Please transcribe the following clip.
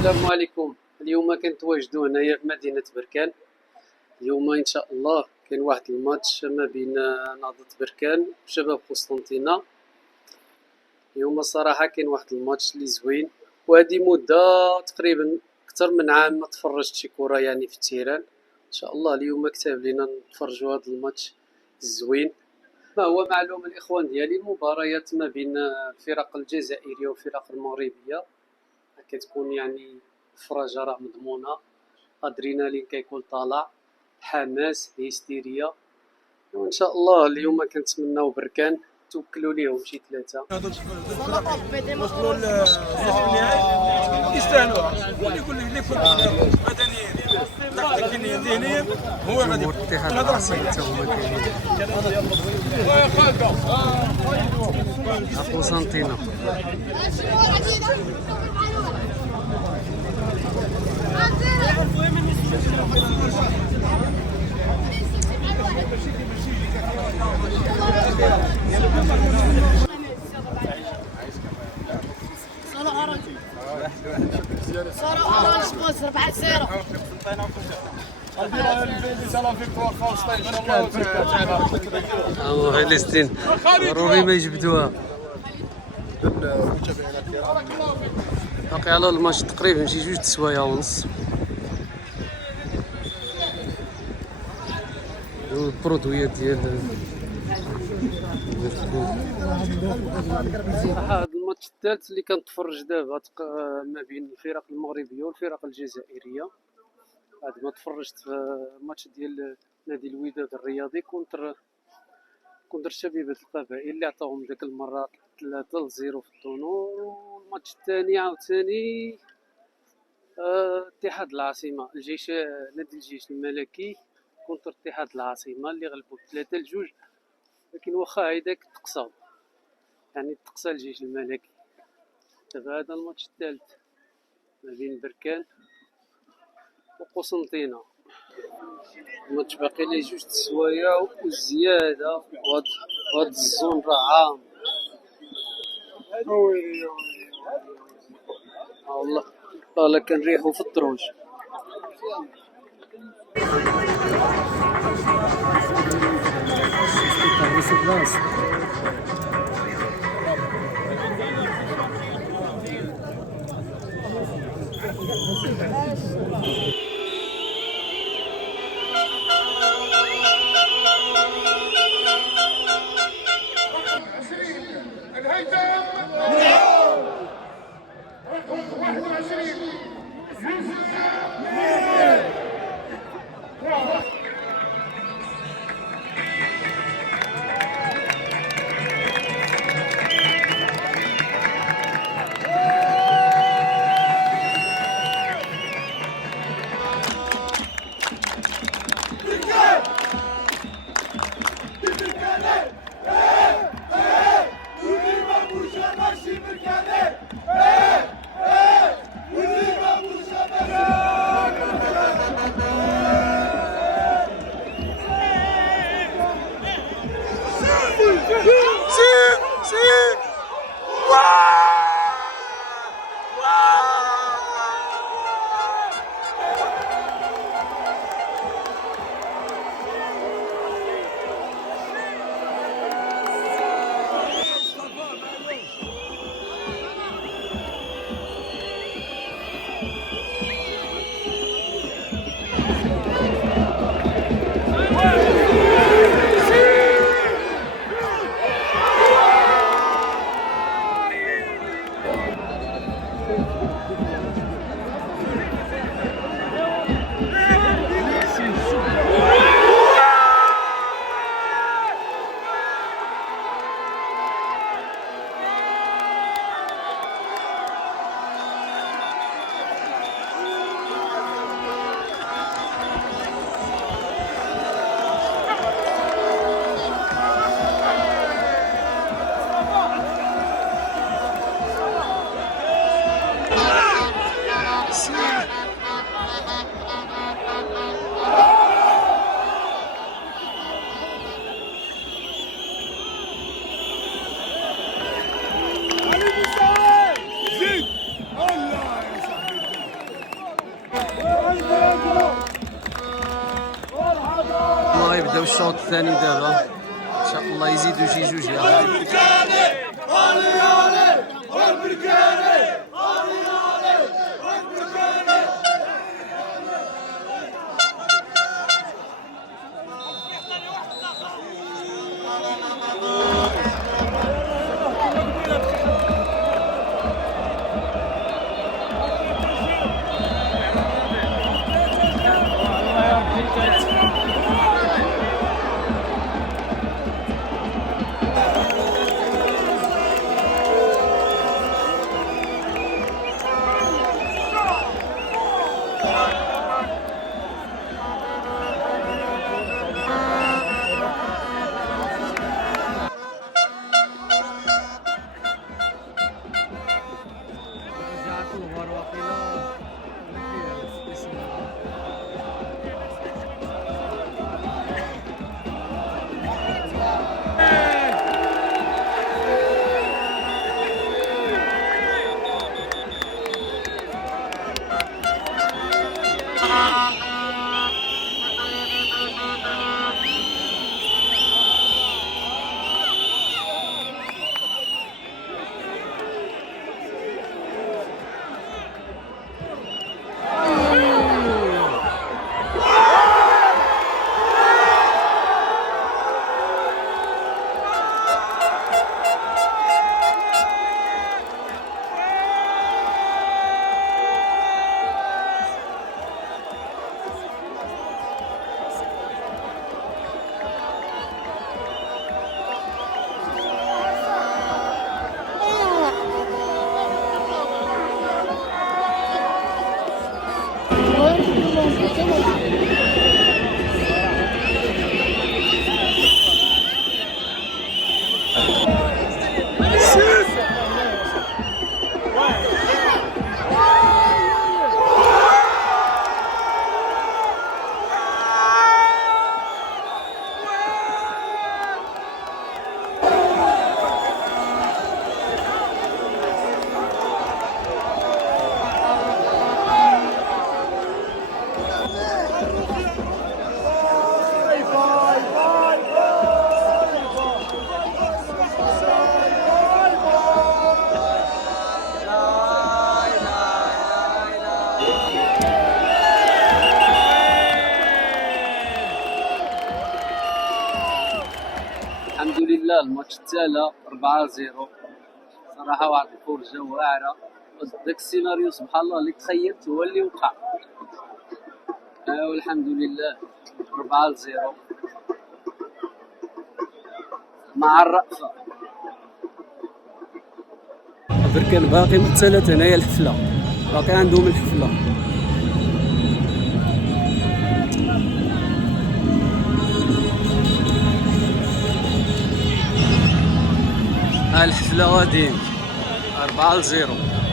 السلام عليكم. اليوم كنتواجدوا هنايا في مدينة بركان. اليوم ان شاء الله كاين واحد الماتش ما بين نهضة بركان وشباب قسطنطينة. اليوم الصراحة كاين واحد الماتش اللي زوين، وهذه مدة تقريبا اكثر من عام ما تفرجتش كرة يعني في التيران. ان شاء الله اليوم كتاب لينا نتفرجوا هذا الماتش الزوين. ما هو معلوم الاخوان ديالي، المباريات ما بين الفرق الجزائرية والفرق المغربية كتكون يعني فرجة راه مضمونة، ادرينالين كيكون طالع، حماس، هيستيريا. وان شاء الله اليوم كنتمناو بركان توكلوا ليهم شي ثلاثة. وصلوا للنهائي يستاهلوها، واللي يكون بدنيا تكتيكيا ذهنيا هو غادي الاتحاد العاصمي حتى هما كاينين قسنطينة. فلسطين ضروري ما يجبدوها. باقي على الماتش تقريبا شي 2 سوايع ونص. البرودويات ديال هذا الماتش الثالث اللي كنتفرج دابا ما بين الفرق المغربية والفرق الجزائرية. هذا ما تفرجت في الماتش ديال نادي الوداد الرياضي كونتر شبيبة القبائل اللي عطاهم ديك المرة 3-0 في الدنور. والماتش الثاني عاوتاني اتحاد العاصمة نادي الجيش الملكي كونتر اتحاد العاصمة اللي غلبوا 3-2. لكن واخا هيداك تقصاو، يعني تقصى الجيش الملكي. دابا هذا الماتش الثالث ما بين بركان وقسنطينة. الماتش باقي ليه 2 سوايع وزيادة، وهاد الزون راه عام. والله كنريحو في الدروج. الثاني دابا ان شاء الله يزيدوا شي جوج يا اخي. الحمد لله الماتش تالا 4-0. صراحة واحد الفرجة واعرة، داك السيناريو سبحان الله اللي تخيلت هو اللي وقع. والحمد لله 4-0 مع الرأفة. بركان باقي مقتلت هنايا الحفلة، باقي عندهم الحفلة. ها الحفلة غاديين 4-0.